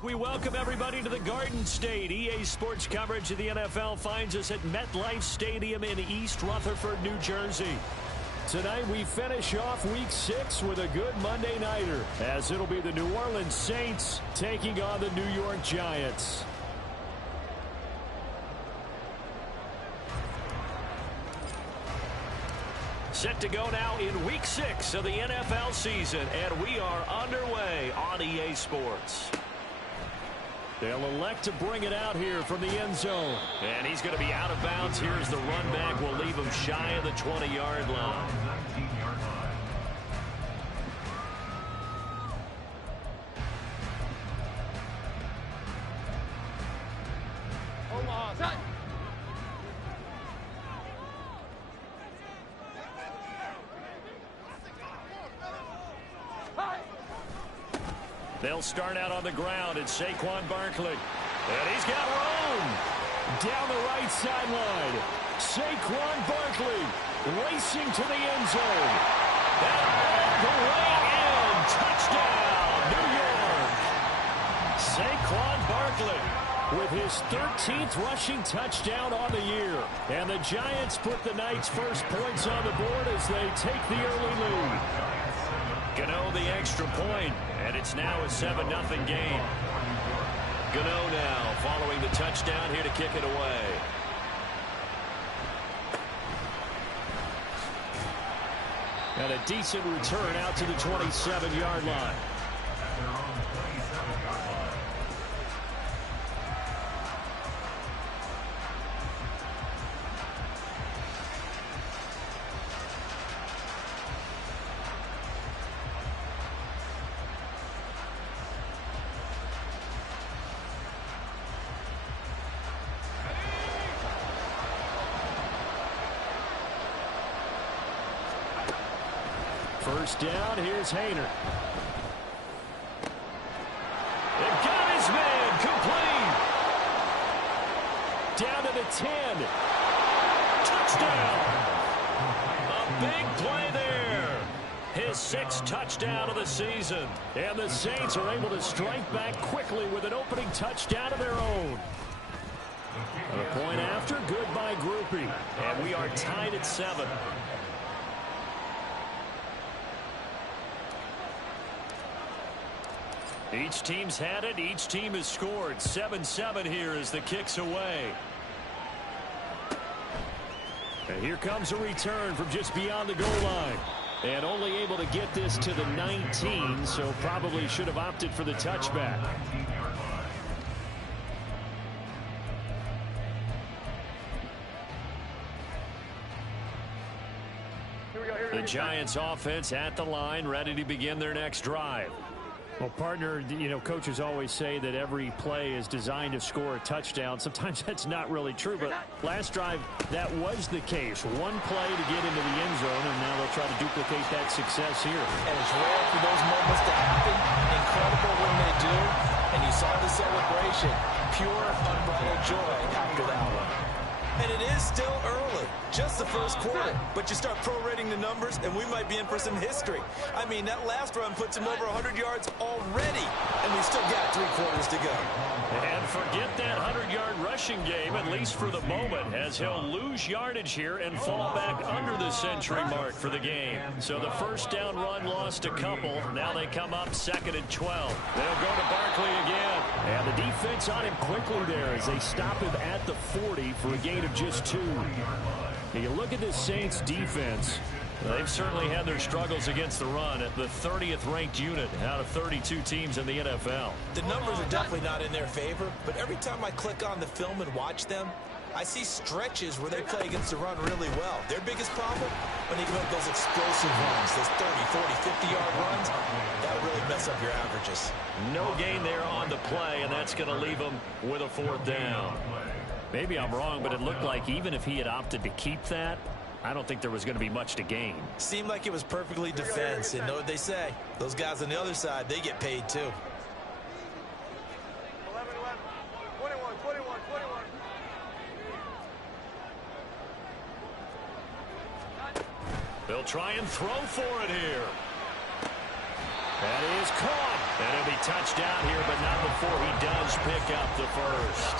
We welcome everybody to the Garden State. EA Sports coverage of the NFL finds us at MetLife Stadium in East Rutherford, New Jersey. Tonight we finish off Week 6 with a good Monday nighter, as it'll be the New Orleans Saints taking on the New York Giants. Set to go now in Week 6 of the NFL season, and we are underway on EA Sports. They'll elect to bring it out here from the end zone. And he's going to be out of bounds. Here's the run back. We'll leave him shy of the 20-yard line. They'll start out on the ground. It's Saquon Barkley. And he's got room down the right sideline. Saquon Barkley racing to the end zone. And all the way in. Touchdown, New York. Saquon Barkley with his 13th rushing touchdown on the year. And the Giants put the night's first points on the board as they take the early lead. Gano the extra point, and it's now a 7-0 game. Gano now following the touchdown here to kick it away. And a decent return out to the 27-yard line. First down, here's Haener. They've got his man, complete. Down to the 10. Touchdown. A big play there. His 6th touchdown of the season. And the Saints are able to strike back quickly with an opening touchdown of their own. A point after, goodbye groupie. And we are tied at 7. Each team's had it. Each team has scored. 7-7 here as the kick's away. And here comes a return from just beyond the goal line. And only able to get this to the 19, so probably should have opted for the touchback. The Giants offense at the line, ready to begin their next drive. Well, partner, you know, coaches always say that every play is designed to score a touchdown. Sometimes that's not really true, but last drive, that was the case. One play to get into the end zone, and now they'll try to duplicate that success here. And it's rare for those moments to happen. Incredible when they do. And you saw the celebration. Pure, unbridled joy after that one. And it is still early, just the first quarter. But you start prorating the numbers, and we might be in for some history. I mean, that last run puts him over 100 yards already, and we still got 3 quarters to go. And forget that 100-yard rushing game, at least for the moment, as he'll lose yardage here and fall back under the century mark for the game. So the first down run lost a couple. Now they come up 2nd and 12. They'll go to Barkley again. And the defense on him quickly there as they stop him at the 40 for a gain of just 2. Now you look at this Saints defense. They've certainly had their struggles against the run at the 30th ranked unit out of 32 teams in the NFL. The numbers are definitely not in their favor, but every time I click on the film and watch them, I see stretches where they play against the run really well. Their biggest problem, when they give up those explosive runs, those 30, 40, 50-yard runs, that would really mess up your averages. No gain there on the play, and that's going to leave them with a 4th down. Maybe I'm wrong, but it looked like even if he had opted to keep that, I don't think there was going to be much to gain. Seemed like it was perfectly defense, and know what they say. Those guys on the other side, they get paid too. 21. They'll try and throw for it here. That is caught. And he'll be touched down here, but not before he pick up the first.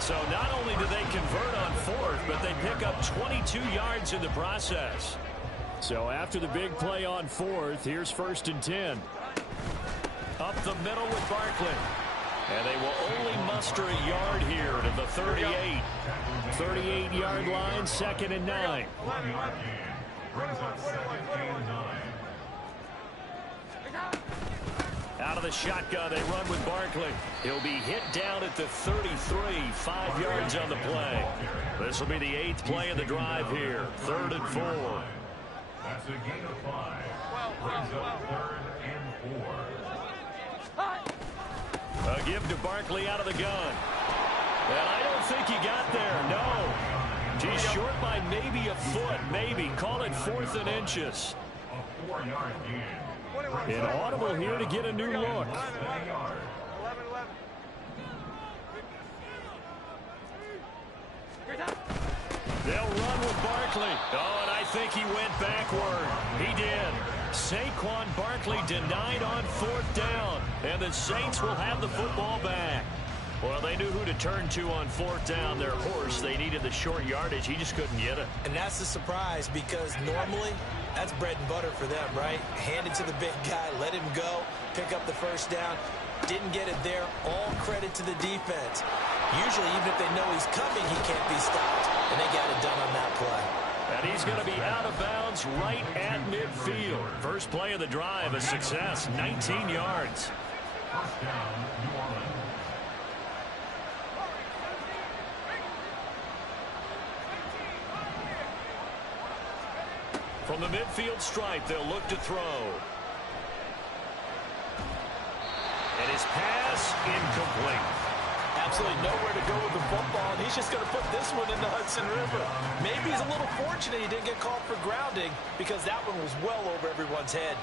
So not only do they convert on fourth, but they pick up 22 yards in the process. So after the big play on fourth, here's 1st and 10. Up the middle with Barkley. And they will only muster a yard here to the 38. 38-yard line, 2nd and 9. Out of the shotgun, they run with Barkley. He'll be hit down at the 33, 5 yards on the play. This will be the 8th play of the drive here, 3rd and 4. That's a gain of 5. Brings up 3rd and 4. A give to Barkley out of the gun. And I don't think he got there, no. He's short by maybe a foot, maybe. Call it 4th and inches. A 4-yard gain. And audible here to get a new look. 11. They'll run with Barkley. Oh, and I think he went backward. He did. Saquon Barkley denied on 4th down. And the Saints will have the football back. Well, they knew who to turn to on 4th down. Their horse, they needed the short yardage. He just couldn't get it. And that's the surprise, because normally that's bread and butter for them, right? Hand it to the big guy, let him go, pick up the 1st down. Didn't get it there. All credit to the defense. Usually, even if they know he's coming, he can't be stopped. And they got it done on that play. And he's going to be out of bounds right at midfield. First play of the drive, a success, 19 yards. 1st down, New Orleans. From the midfield stripe, they'll look to throw. And his pass incomplete. Absolutely nowhere to go with the football, and he's just going to put this one in the Hudson River. Maybe he's a little fortunate he didn't get called for grounding, because that one was well over everyone's head.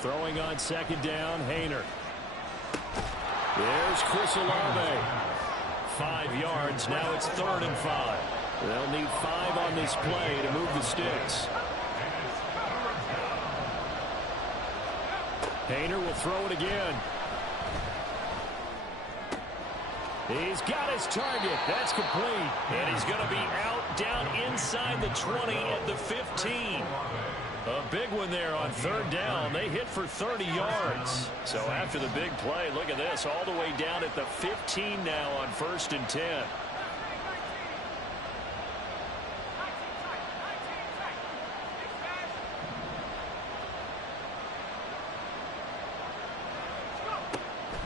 Throwing on 2nd down, Haener. There's Chris Olave. 5 yards. Now it's 3rd and 5. They'll need 5 on this play to move the sticks. Haener will throw it again. He's got his target. That's complete. And he's going to be out down inside the 20 at the 15. A big one there on 3rd down. They hit for 30 yards. So after the big play, look at this, all the way down at the 15 now on 1st and 10.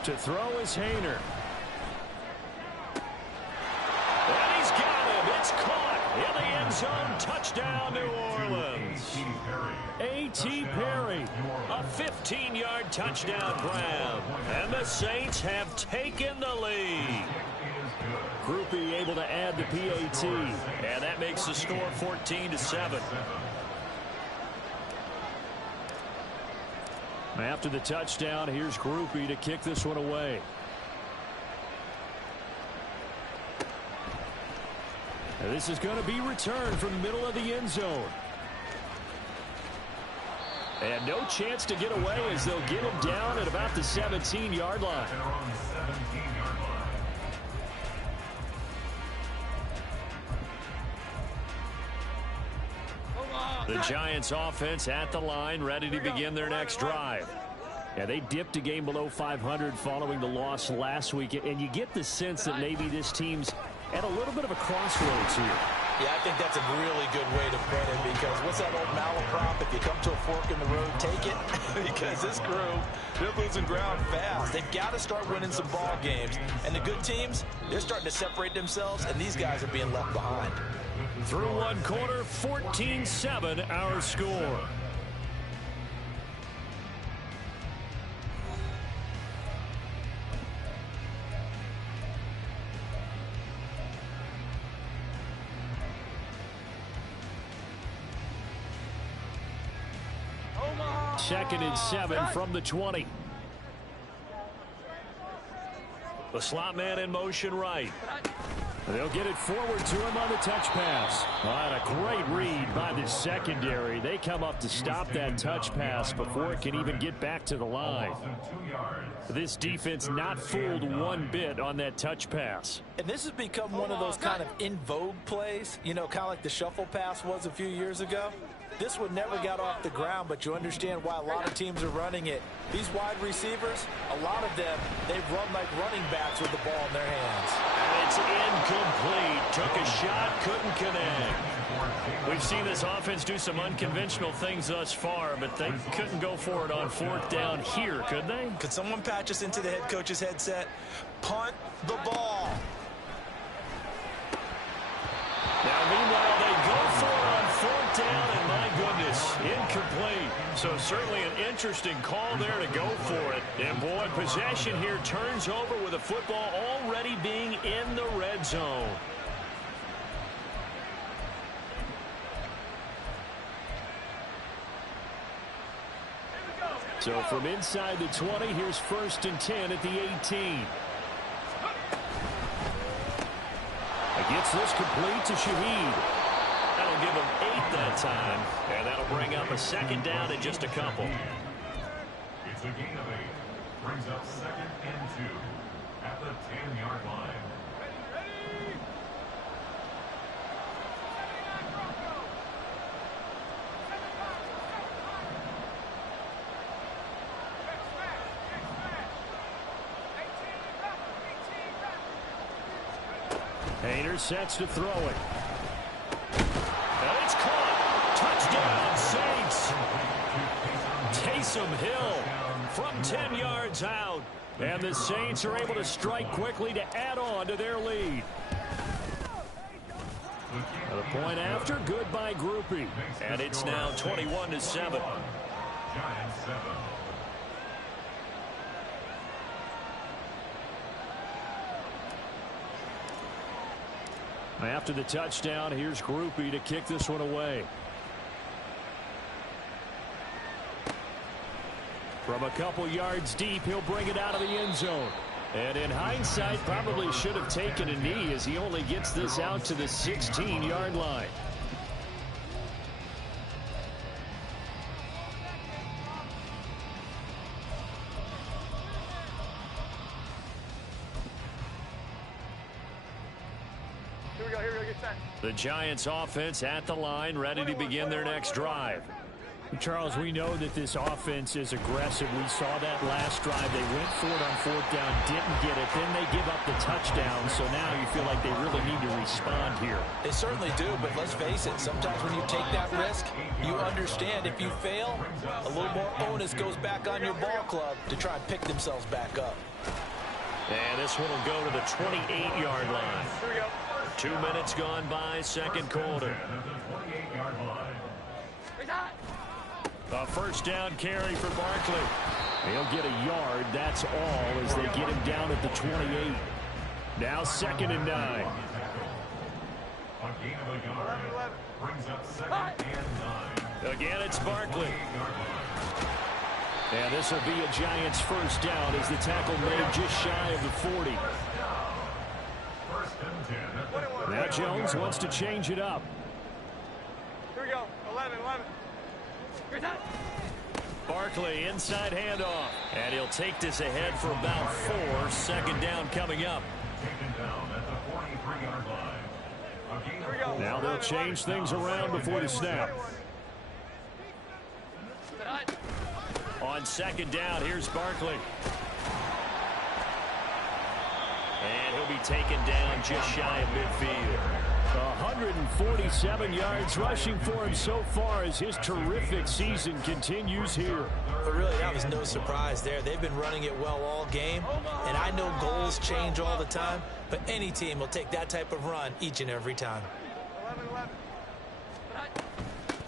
To throw is Haener. And he's got him. It's caught in the end zone. Touchdown, New Orleans. A.T. Perry, a 15-yard touchdown grab. And the Saints have taken the lead. Groupie able to add the PAT. And that makes the score 14-7. After the touchdown, here's Groupie to kick this one away. And this is going to be returned from the middle of the end zone. And no chance to get away as they'll get him down at about the 17-yard line. The Giants offense at the line, ready to begin their next drive. Yeah, they dipped a game below 500 following the loss last week, and you get the sense that maybe this team's at a little bit of a crossroads here. Yeah, I think that's a really good way to put it, because what's that old malaprop? If you come to a fork in the road, take it. Because this crew, they're losing ground fast. They've got to start winning some ball games. And the good teams, they're starting to separate themselves, and these guys are being left behind. Through one quarter, 14-7 our score. Second and 7 from the 20. The slot man in motion right. They'll get it forward to him on the touch pass. And a great read by the secondary. They come up to stop that touch pass before it can even get back to the line. This defense not fooled one bit on that touch pass. And this has become one of those kind of in vogue plays, you know, kind of like the shuffle pass was a few years ago. This one never got off the ground, but you understand why a lot of teams are running it. These wide receivers, a lot of them, they've run like running backs with the ball in their hands. And it's incomplete. Took a shot, couldn't connect. We've seen this offense do some unconventional things thus far, but they couldn't go for it on fourth down here, could they? Could someone patch us into the head coach's headset? Punt the ball. Now, meanwhile, they go for it on fourth down, and my goodness, incomplete. So certainly an interesting call there to go for it. And, boy, possession here turns over with the football already being in the red zone. So from inside the 20, here's 1st and 10 at the 18. Gets this complete to Shaheed. That'll give him 8 that time, and that'll bring up a 2nd down in just a couple. It's a gain of 8. Brings up 2nd and 2 at the 10-yard line. Hader sets to throw it. And it's caught. Touchdown, Saints. Taysom Hill from 10 yards out. And the Saints are able to strike quickly to add on to their lead. The point after, good by Grupe. And it's now 21-7. Giants 7. After the touchdown, here's Grupe to kick this one away. From a couple yards deep, he'll bring it out of the end zone. And in hindsight, probably should have taken a knee as he only gets this out to the 16-yard line. The Giants offense at the line, ready to begin their next drive. Charles, we know that this offense is aggressive. We saw that last drive. They went for it on fourth down, didn't get it. Then they give up the touchdown. So now you feel like they really need to respond here. They certainly do, but let's face it. Sometimes when you take that risk, you understand if you fail, a little more onus goes back on your ball club to try and pick themselves back up. And this one will go to the 28-yard line. Here we go. 2 minutes gone by, second quarter. A first down carry for Barkley. He'll get a yard, that's all, as they get him down at the 28. Now 2nd and 9. A gain of a yard. Brings up 2nd and 9. Again, it's Barkley. And this will be a Giants first down as the tackle made just shy of the 40. First and 10. Now Jones wants to change it up. Here we go. 11. Barkley inside handoff. And he'll take this ahead for about 4. 2nd down coming up. Taken down at the 43-yard line. A gain of 4. Now they'll change things around before the snap. On 2nd down, here's Barkley. And he'll be taken down just shy of midfield. 147 yards rushing for him so far as his terrific season continues here. But really, that was no surprise there. They've been running it well all game, and I know goals change all the time, but any team will take that type of run each and every time. 11.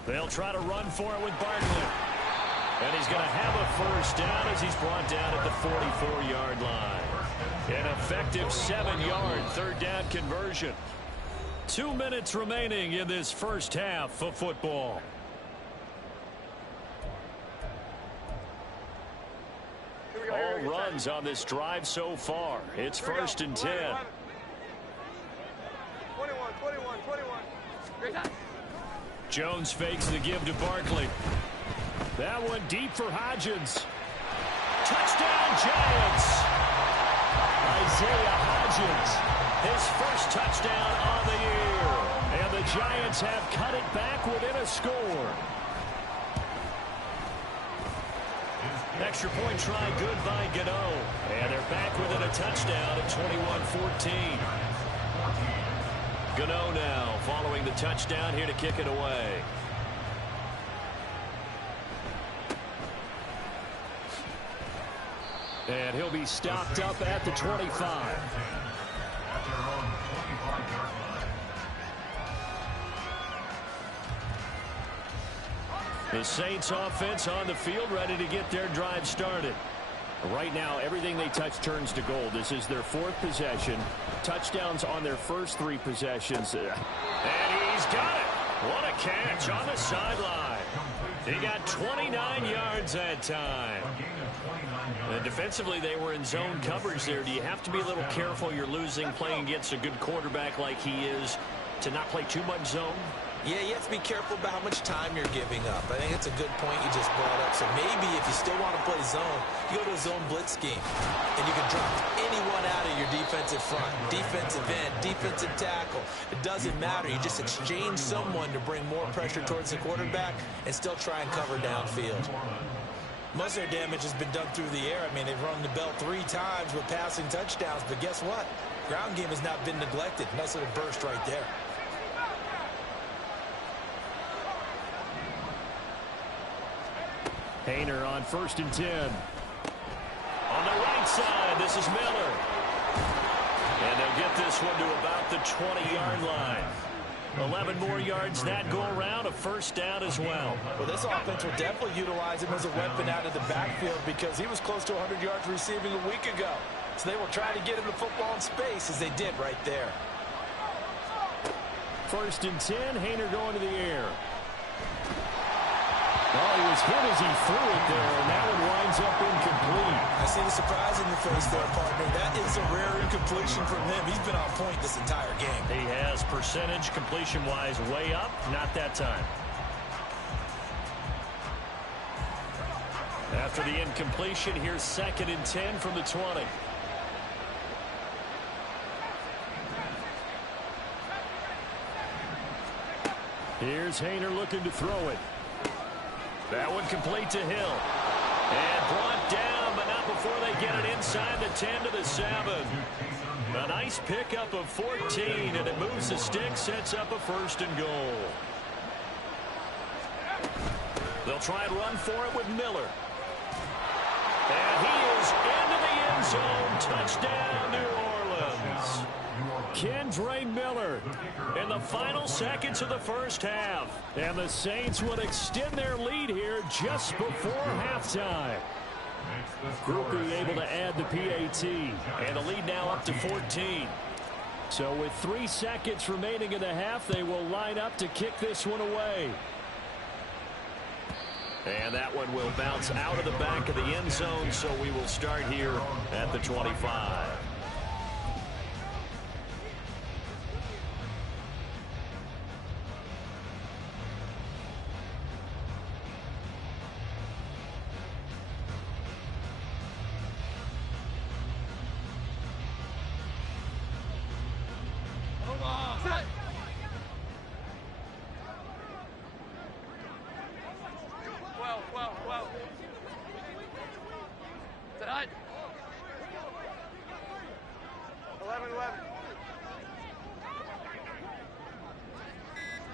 They'll try to run for it with Barkley. And he's going to have a first down as he's brought down at the 44-yard line. An effective 7-yard third down conversion. 2 minutes remaining in this first half of football. All runs on this drive so far. It's first and 10. 21, 21, 21. Great time. Jones fakes the give to Barkley. That one deep for Hodgins. Touchdown, Giants! Isaiah Hodgins, his first touchdown on the year. And the Giants have cut it back within a score. Extra point try good by Gano. And they're back within a touchdown at 21-14. Gano now following the touchdown here to kick it away. And he'll be stopped up at the 25. The Saints offense on the field ready to get their drive started. Right now, everything they touch turns to gold. This is their fourth possession. Touchdowns on their first three possessions. And he's got it. What a catch on the sideline. He got 29 yards that time. And defensively, they were in zone coverage there. Do you have to be a little careful? You're losing playing against a good quarterback like he is to not play too much zone? Yeah, you have to be careful about how much time you're giving up. I think it's a good point you just brought up. So maybe if you still want to play zone, you go to a zone blitz scheme. And you can drop anyone out of your defensive front, defensive end, defensive tackle. It doesn't matter. You just exchange someone to bring more pressure towards the quarterback and still try and cover downfield. Most of their damage has been done through the air. I mean, they've rung the bell 3 times with passing touchdowns. But guess what? Ground game has not been neglected. Nice little burst right there. Haener on first and 10. On the right side, this is Miller. And they'll get this one to about the 20-yard line. 11 more yards that go around, a first down as well. Well, this offense will definitely utilize him as a weapon out of the backfield because he was close to 100 yards receiving a week ago. So they will try to get him the football in space as they did right there. First and 10, Haener going to the air. Oh, he was hit as he threw it there, and that one winds up incomplete. I see the surprise in your face there, partner. That is a rare incompletion from him. He's been on point this entire game. He has percentage completion-wise way up, not that time. After the incompletion, here's second and 10 from the 20. Here's Haener looking to throw it. That one complete to Hill. And brought down, but not before they get it inside the 10 to the 7. A nice pickup of 14, and it moves the stick, sets up a first and goal. They'll try and run for it with Miller. And he is into the end zone. Touchdown, New Orleans. Kendre Miller in the final seconds of the first half. And the Saints would extend their lead here just before halftime. Grupe able to add the PAT. And the lead now up to 14. So with 3 seconds remaining in the half, they will line up to kick this one away. And that one will bounce out of the back of the end zone, so we will start here at the 25. Tonight. 11.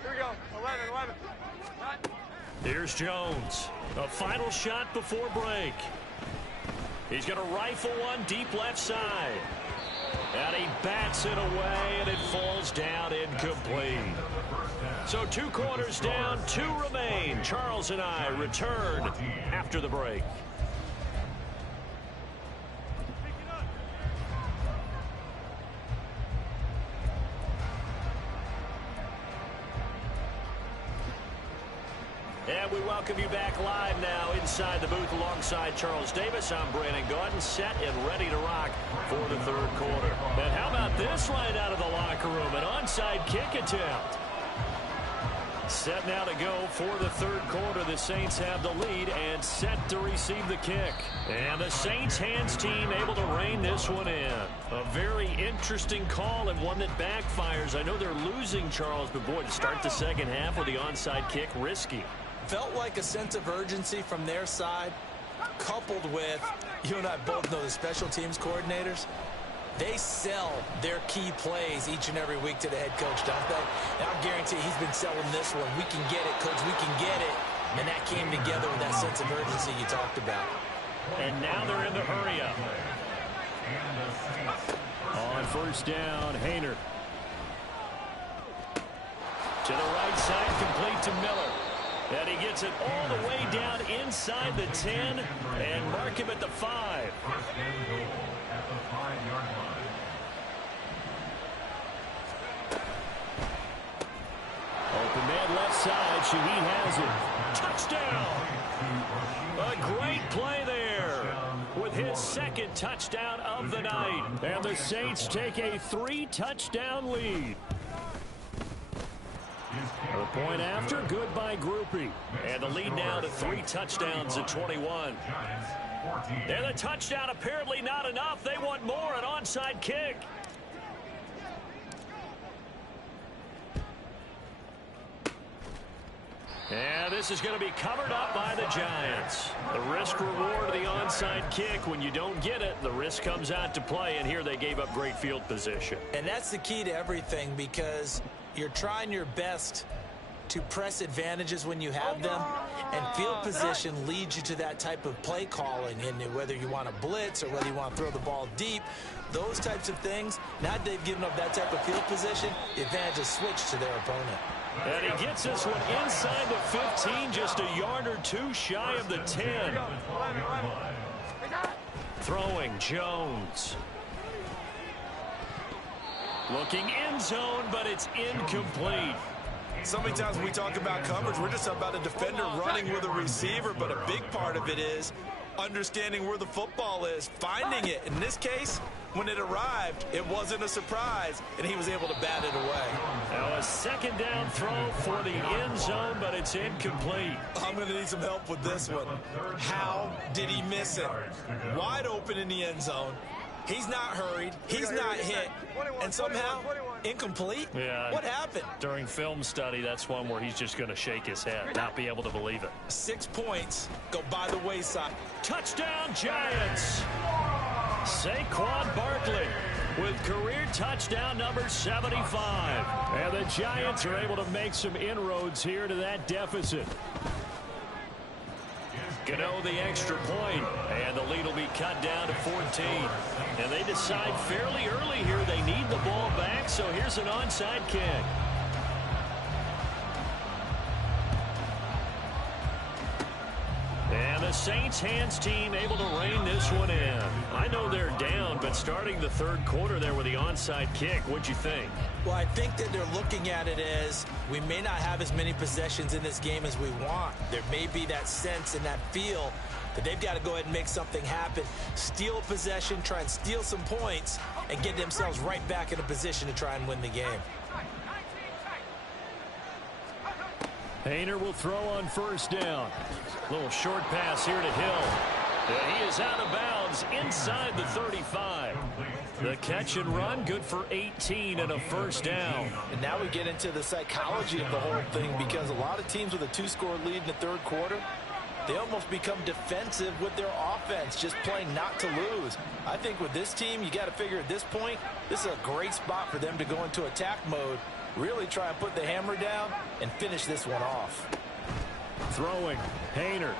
Here we go. 11. Here's Jones. A final shot before break. He's going to rifle one deep left side. And he bats it away, and it falls down incomplete. So 2 quarters down, 2 remain. Charles and I return after the break. And we welcome you back live now inside the booth alongside Charles Davis. I'm Brandon Gaudin, set and ready to rock for the third quarter. And how about this right out of the locker room? An onside kick attempt. Set now to go for the third quarter. The Saints have the lead and set to receive the kick. And the Saints hands team able to rein this one in. A very interesting call and one that backfires. I know they're losing, Charles, but boy, to start the second half with the onside kick, risky. Felt like a sense of urgency from their side, coupled with, you and I both know the special teams coordinators. They sell their key plays each and every week to the head coach, don't they? And I'll guarantee he's been selling this one. We can get it, coach, we can get it. And that came together with that sense of urgency you talked about. And now they're in the hurry up. On first down, Haener. To the right side, complete to Miller. And he gets it all the way down inside the 10 and mark him at the 5. First and goal at the 5-yard line. Open man left side. Shaheed has it. Touchdown. A great play there with his second touchdown of the night. And the Saints take a 3-touchdown lead. The point after, good by Groupie. And the lead now to 3 touchdowns at 21. And the touchdown apparently not enough. They want more, an onside kick. And this is going to be covered up by the Giants. The risk reward of the onside kick. When you don't get it, the risk comes out to play, and here they gave up great field position. And that's the key to everything, because you're trying your best to press advantages when you have them, and field position leads you to that type of play calling. And whether you want to blitz or whether you want to throw the ball deep, those types of things, now that they've given up that type of field position, the advantage is switched to their opponent. And he gets this one inside the 15, just a yard or two shy of the 10. Throwing Jones. Looking end zone, but it's incomplete. So many times when we talk about coverage, we're just about a defender running with a receiver, but a big part of it is understanding where the football is, finding it. In this case, when it arrived, it wasn't a surprise, and he was able to bat it away. Now a second down throw for the end zone, but it's incomplete. I'm going to need some help with this one. How did he miss it? Wide open in the end zone. He's not hurried. He's not hit. And somehow, incomplete? Yeah. What happened? During film study, that's one where he's just going to shake his head, not be able to believe it. 6 points go by the wayside. Touchdown, Giants! Saquon Barkley with career touchdown number 75. And the Giants are able to make some inroads here to that deficit. Gano the extra point, and the lead will be cut down to 14. And they decide fairly early here they need the ball back, so here's an onside kick. And the Saints hands team able to rein this one in. I know they're down, but starting the third quarter there with the onside kick, what'd you think? Well, I think that they're looking at it as we may not have as many possessions in this game as we want. There may be that sense and that feel that they've got to go ahead and make something happen. Steal a possession, try and steal some points, and get themselves right back in a position to try and win the game. Haener will throw on first down. Little short pass here to Hill. And he is out of bounds inside the 35. The catch and run, good for 18 and a first down. And now we get into the psychology of the whole thing, because a lot of teams with a 2-score lead in the third quarter, they almost become defensive with their offense, just playing not to lose. I think with this team, you got to figure at this point, this is a great spot for them to go into attack mode, really try and put the hammer down and finish this one off. Throwing, Haener.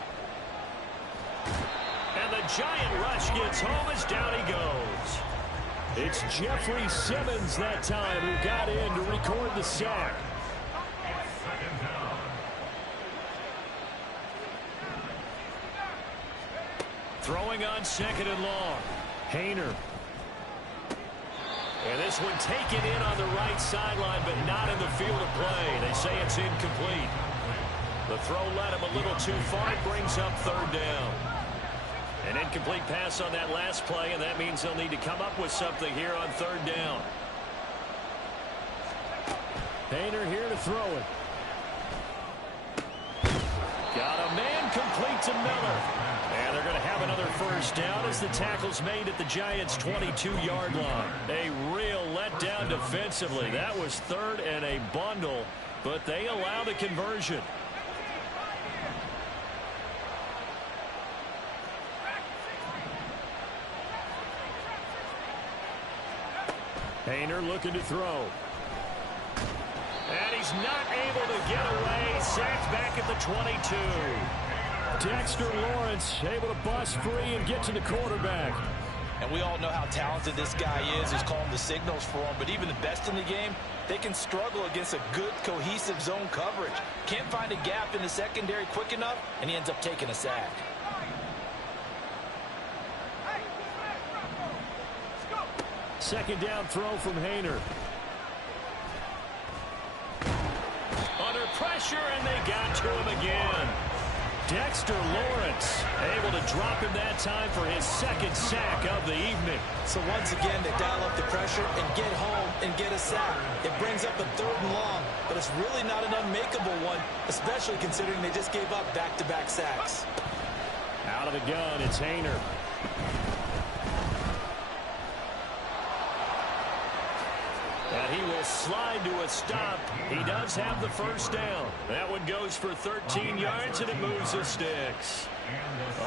And the giant rush gets home as down he goes. It's Jeffrey Simmons that time who got in to record the sack. Throwing on second and long. Haener. And this one taken in on the right sideline, but not in the field of play. They say it's incomplete. The throw led him a little too far. It brings up third down. An incomplete pass on that last play, and that means they'll need to come up with something here on third down. Haener here to throw it. Got a man complete to Miller. And they're going to have another first down as the tackle's made at the Giants' 22-yard line. A real letdown defensively. That was third and a bundle, but they allow the conversion. Haener looking to throw. And he's not able to get away. Sacked back at the 22. Dexter Lawrence able to bust free and get to the quarterback. And we all know how talented this guy is. He's calling the signals for him. But even the best in the game, they can struggle against a good, cohesive zone coverage. Can't find a gap in the secondary quick enough, and he ends up taking a sack. Second down throw from Haener. Under pressure, and they got to him again. Dexter Lawrence able to drop him that time for his second sack of the evening. So once again, they dial up the pressure and get home and get a sack. It brings up a third and long, but it's really not an unmakeable one, especially considering they just gave up back-to-back sacks. Out of the gun, it's Haener. And he will slide to a stop. He does have the first down. That one goes for 13 yards, and it moves the sticks.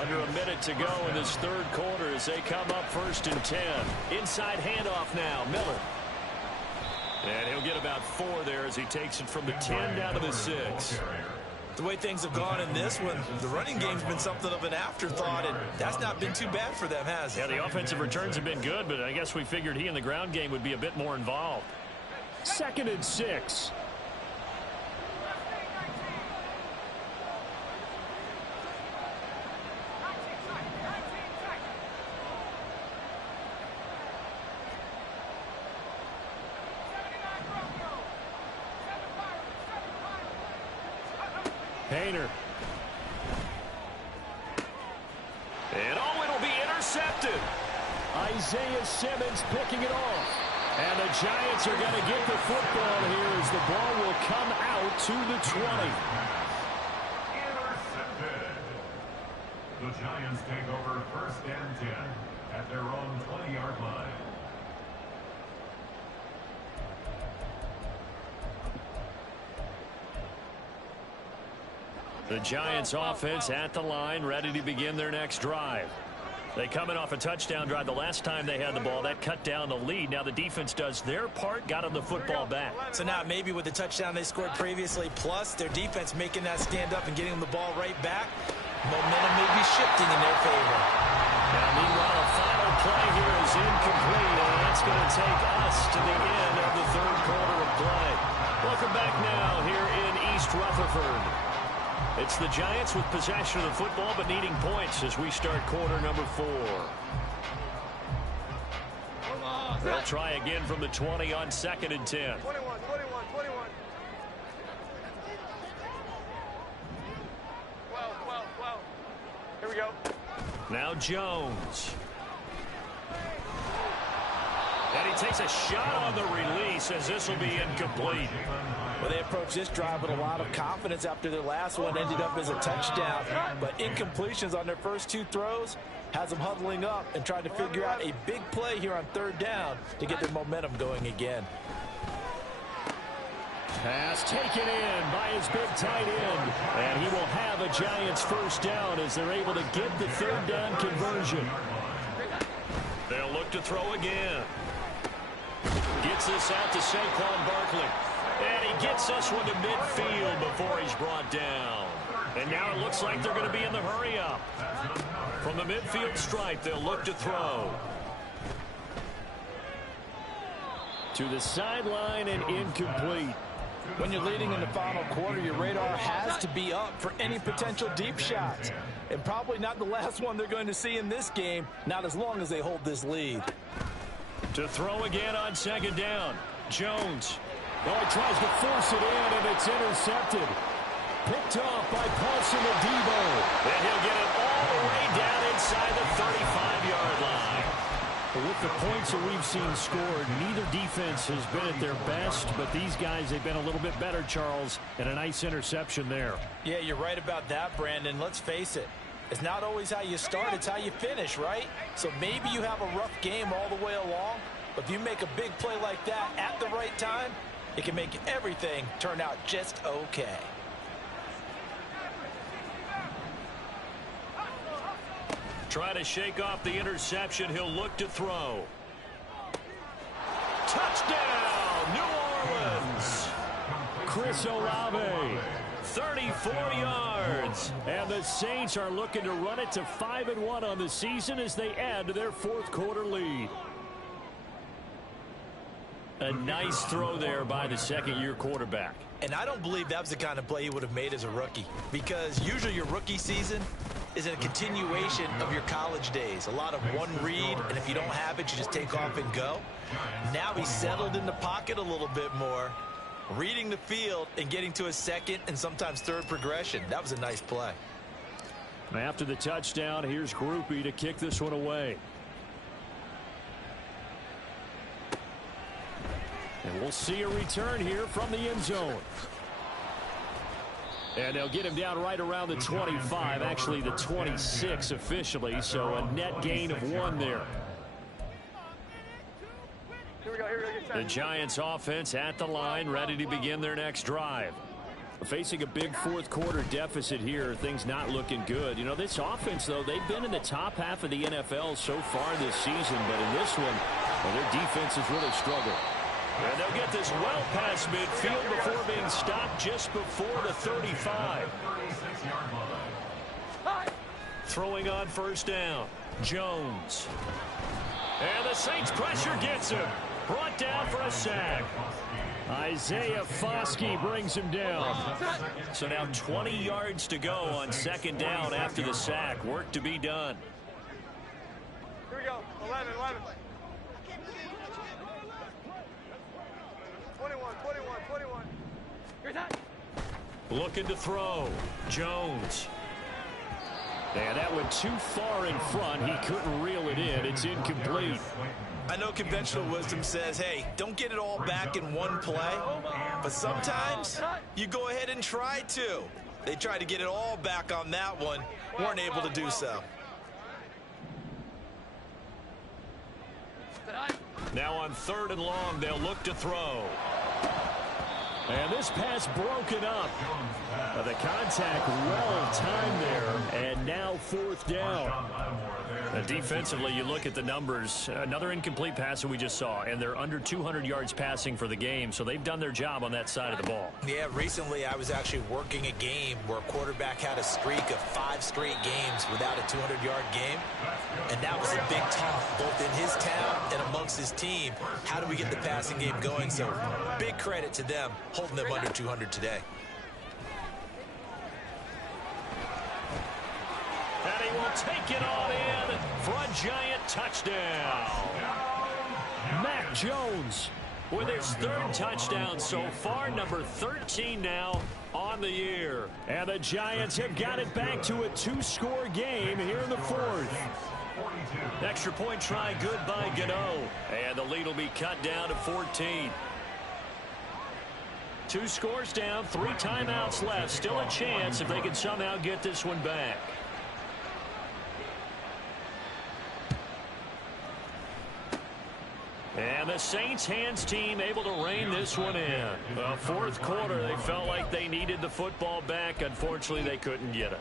Under a minute to go in this third quarter as they come up 1st and 10. Inside handoff now, Miller. And he'll get about 4 there as he takes it from the 10 down to the 6. The way things have gone in this one, the running game's been something of an afterthought, and that's not been too bad for them, has it? Yeah, the offensive returns have been good, but I guess we figured he in the ground game would be a bit more involved. 2nd and 6. Haener. And it'll be intercepted. Isaiah Simmons picking it off. And the Giants are going to get the football here as the ball will come out to the 20. Intercepted. The Giants take over 1st and 10 at their own 20-yard line. The Giants offense at the line, ready to begin their next drive. They come in off a touchdown drive the last time they had the ball. That cut down the lead. Now the defense does their part, got them the football back. So now maybe with the touchdown they scored previously, plus their defense making that stand up and getting them the ball right back, momentum may be shifting in their favor. Now meanwhile, a final play here is incomplete, and that's going to take us to the end of the third quarter of play. Welcome back now here in East Rutherford. It's the Giants with possession of the football but needing points as we start quarter number 4. They'll try again from the 20 on 2nd and 10. 21, 21, 21. 12. Here we go. Now Jones. And he takes a shot on the release as this will be incomplete. Well, they approached this drive with a lot of confidence after their last one ended up as a touchdown. But incompletions on their first 2 throws has them huddling up and trying to figure out a big play here on 3rd down to get their momentum going again. Pass taken in by his big tight end. And he will have a Giants first down as they're able to get the 3rd down conversion. They'll look to throw again. Gets this out to Saquon Barkley. And he gets this one to midfield before he's brought down. And now it looks like they're going to be in the hurry-up. From the midfield stripe, they'll look to throw. To the sideline and incomplete. When you're leading in the final quarter, your radar has to be up for any potential deep shots. And probably not the last one they're going to see in this game, not as long as they hold this lead. To throw again on 2nd down. Jones. Oh, he tries to force it in, and it's intercepted. Picked off by Paulson Adebo. And he'll get it all the way down inside the 35-yard line. With the points that we've seen scored, neither defense has been at their best, but these guys, they've been a little bit better, Charles, and a nice interception there. Yeah, you're right about that, Brandon. Let's face it. It's not always how you start, it's how you finish, right? So maybe you have a rough game all the way along, but if you make a big play like that at the right time, it can make everything turn out just okay. Try to shake off the interception. He'll look to throw. Touchdown, New Orleans. Chris Olave, 34 yards. And the Saints are looking to run it to 5-1 on the season as they add to their fourth quarter lead. A nice throw there by the second-year quarterback. And I don't believe that was the kind of play he would have made as a rookie, because usually your rookie season is a continuation of your college days. A lot of one read, and if you don't have it, you just take off and go. Now he's settled in the pocket a little bit more, reading the field and getting to a second and sometimes third progression. That was a nice play. After the touchdown, here's Grupe to kick this one away. And we'll see a return here from the end zone. And they'll get him down right around the 25, actually the 26 officially, so a net gain of 1 there. Here we go. The Giants offense at the line, ready to begin their next drive. Facing a big fourth quarter deficit here, things not looking good. You know, this offense, though, they've been in the top half of the NFL so far this season, but in this one, well, their defense has really struggled. And they'll get this well past midfield before being stopped just before the 35. Throwing on first down, Jones. And the Saints pressure gets him. Brought down for a sack. Isaiah Foskey brings him down. So now 20 yards to go on second down after the sack. Work to be done. Here we go. 11. 21. Here's that. Looking to throw. Jones. And that went too far in front. He couldn't reel it in. It's incomplete. I know conventional wisdom says, hey, don't get it all back in one play. But sometimes you go ahead and try to. They tried to get it all back on that one. Weren't able to do so. Now on 3rd and long, they'll look to throw. And this pass broken up. The contact well timed there. And now 4th down. Defensively, you look at the numbers. Another incomplete pass that we just saw. And they're under 200 yards passing for the game. So they've done their job on that side of the ball. Yeah, recently I was actually working a game where a quarterback had a streak of 5 straight games without a 200-yard game. And that was a big talk, both in his town and amongst his team. How do we get the passing game going? So big credit to them, holding them under 200 today. And he will take it on in for a Giant touchdown. Mac Jones with his 3rd touchdown so far, number 13 now on the year. And the Giants have got it back to a 2-score game here in the 4th. Extra point try good by Gano. And the lead will be cut down to 14. 2 scores down, 3 timeouts left. Still a chance if they can somehow get this one back. And the Saints hands team able to rein this one in. 4th quarter, they felt like they needed the football back. Unfortunately, they couldn't get it.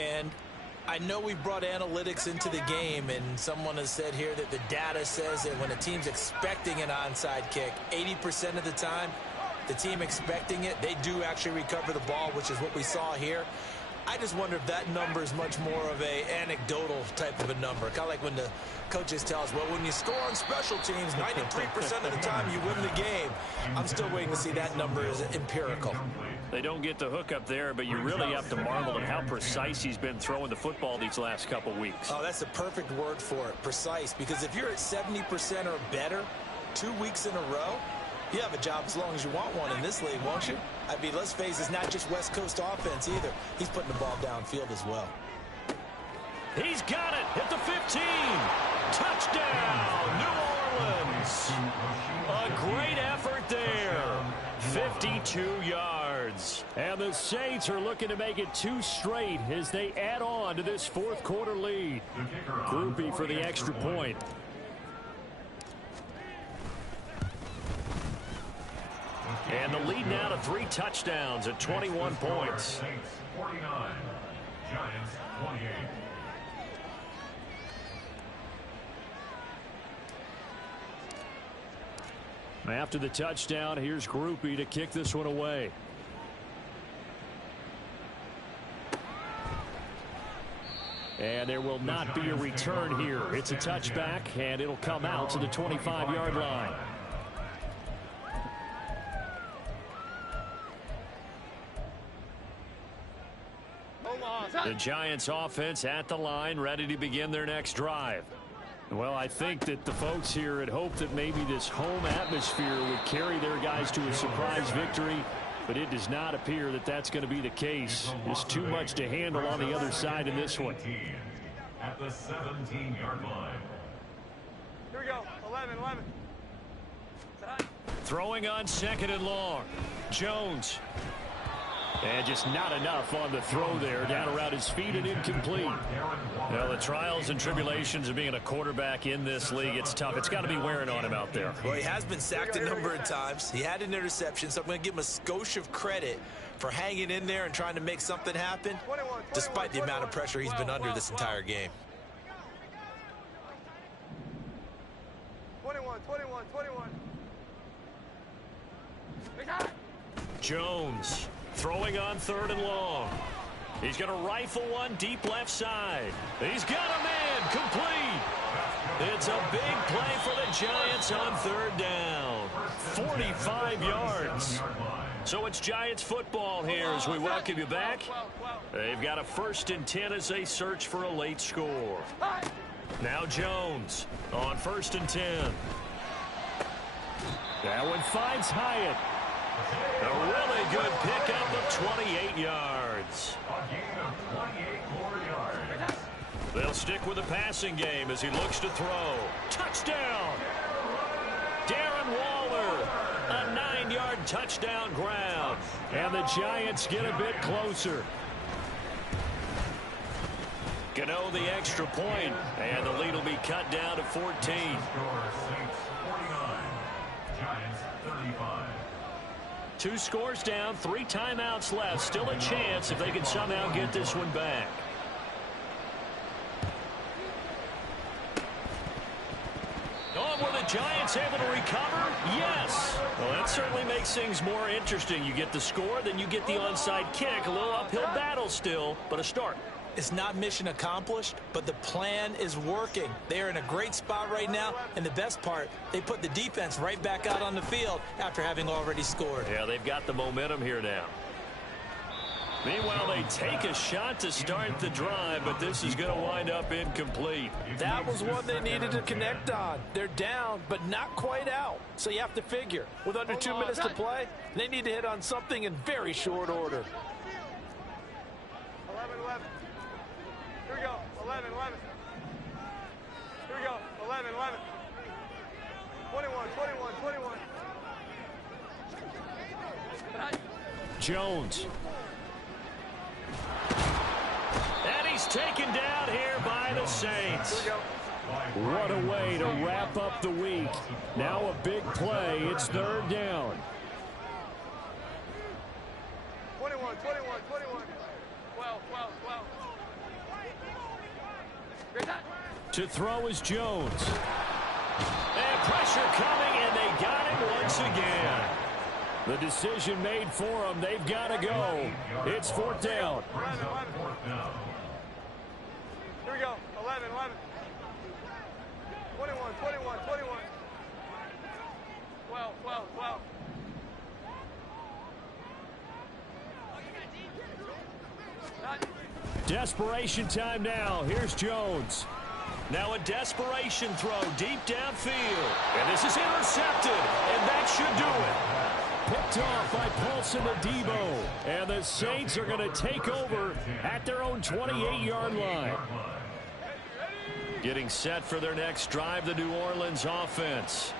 And I know we brought analytics into the game, and someone has said here that the data says that when a team's expecting an onside kick, 80% of the time, the team expecting it, they do actually recover the ball, which is what we saw here. I just wonder if that number is much more of a anecdotal type of a number. Kind of like when the coaches tell us, well, when you score on special teams, 93% of the time you win the game. I'm still waiting to see that number is empirical. They don't get the hook up there, but you really have to marvel at how precise he's been throwing the football these last couple weeks. Oh, that's the perfect word for it, precise. Because if you're at 70% or better 2 weeks in a row, You have a job as long as you want one in this league, won't you? I mean, let's face it, it's not just West Coast offense either. He's putting the ball downfield as well. He's got it at the 15. Touchdown, New Orleans. A great effort there. 52 yards. And the Saints are looking to make it 2 straight as they add on to this fourth quarter lead. Groupie for the extra point. And the lead now to 3 touchdowns at 21 points. Saints 49, Giants 28. After the touchdown, here's Groupie to kick this one away. And there will not be a return here. It's a touchback, and it'll come out to the 25-yard line. The Giants offense at the line, ready to begin their next drive. Well, I think that the folks here had hoped that maybe this home atmosphere would carry their guys to a surprise victory, but it does not appear that that's going to be the case. There's too much to handle on the other side in this one. At the 17-yard line. Here we go. 11. Throwing on 2nd and long. Jones. And just not enough on the throw there. Down around his feet and incomplete. Well, the trials and tribulations of being a quarterback in this league, it's tough. It's got to be wearing on him out there. Well, he has been sacked a number of times. He had an interception, so I'm going to give him a skosh of credit for hanging in there and trying to make something happen, despite the amount of pressure he's been under this entire game. 21. Jones throwing on 3rd and long. He's going to rifle one deep left side. He's got a man complete. It's a big play for the Giants on 3rd down. 45 yards. So it's Giants football here as we welcome you back. They've got a 1st and 10 as they search for a late score. Now Jones on 1st and 10. That one finds Hyatt. A really good pickup of 28 yards. A gain of 28 more yards. They'll stick with the passing game as he looks to throw. Touchdown! Darren Waller, a 9-yard touchdown grab. And the Giants get a bit closer. Gano the extra point, and the lead will be cut down to 14. Score Saints 49, Giants 35. 2 scores down, 3 timeouts left. Still a chance if they can somehow get this one back. Oh, were the Giants able to recover? Yes. Well, that certainly makes things more interesting. You get the score, then you get the onside kick. A little uphill battle still, but a start. It's not mission accomplished, but the plan is working. They're in a great spot right now, and the best part, they put the defense right back out on the field after having already scored. Yeah, they've got the momentum here now. Meanwhile, they take a shot to start the drive, but this is going to wind up incomplete. That was one they needed to connect on. They're down, but not quite out. So you have to figure, with under 2 minutes to play, they need to hit on something in very short order. 11. Here we go. 11. Here we go. 11. 21. Jones. And he's taken down here by the Saints. What a way to wrap up the week. Now a big play. It's 3rd down. 21. 12. To throw is Jones. And pressure coming, and they got him once again. The decision made for them. They've got to go. It's 4th down. Here we go. 11. 21. 12. Desperation time now. Here's Jones. Now a desperation throw deep downfield. And this is intercepted. And that should do it. Picked off by Paulson Adebo. And the Saints are going to take over at their own 28-yard line. Getting set for their next drive, the New Orleans offense.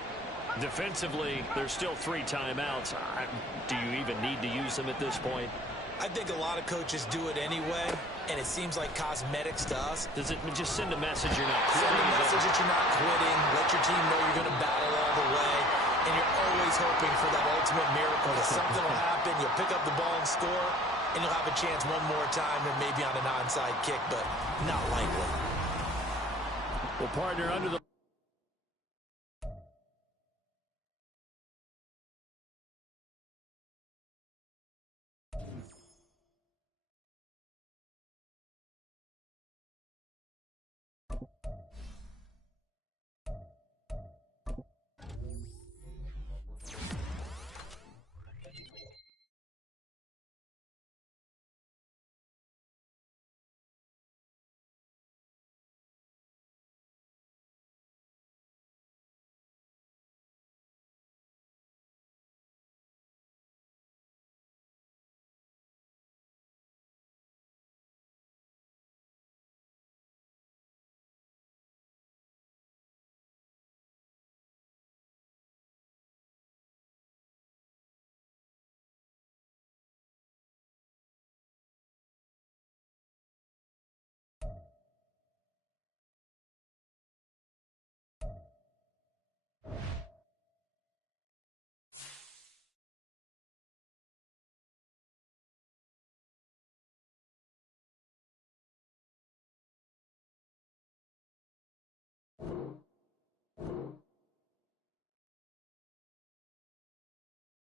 Defensively, there's still 3 timeouts. Do you even need to use them at this point? I think a lot of coaches do it anyway, and it seems like cosmetics to us. Does it just send a message you're not quitting? Send a message that you're not quitting. Let your team know you're going to battle all the way. And you're always hoping for that ultimate miracle that something will happen. You'll pick up the ball and score, and you'll have a chance one more time, or maybe on an onside kick, but not likely. Well, partner, under the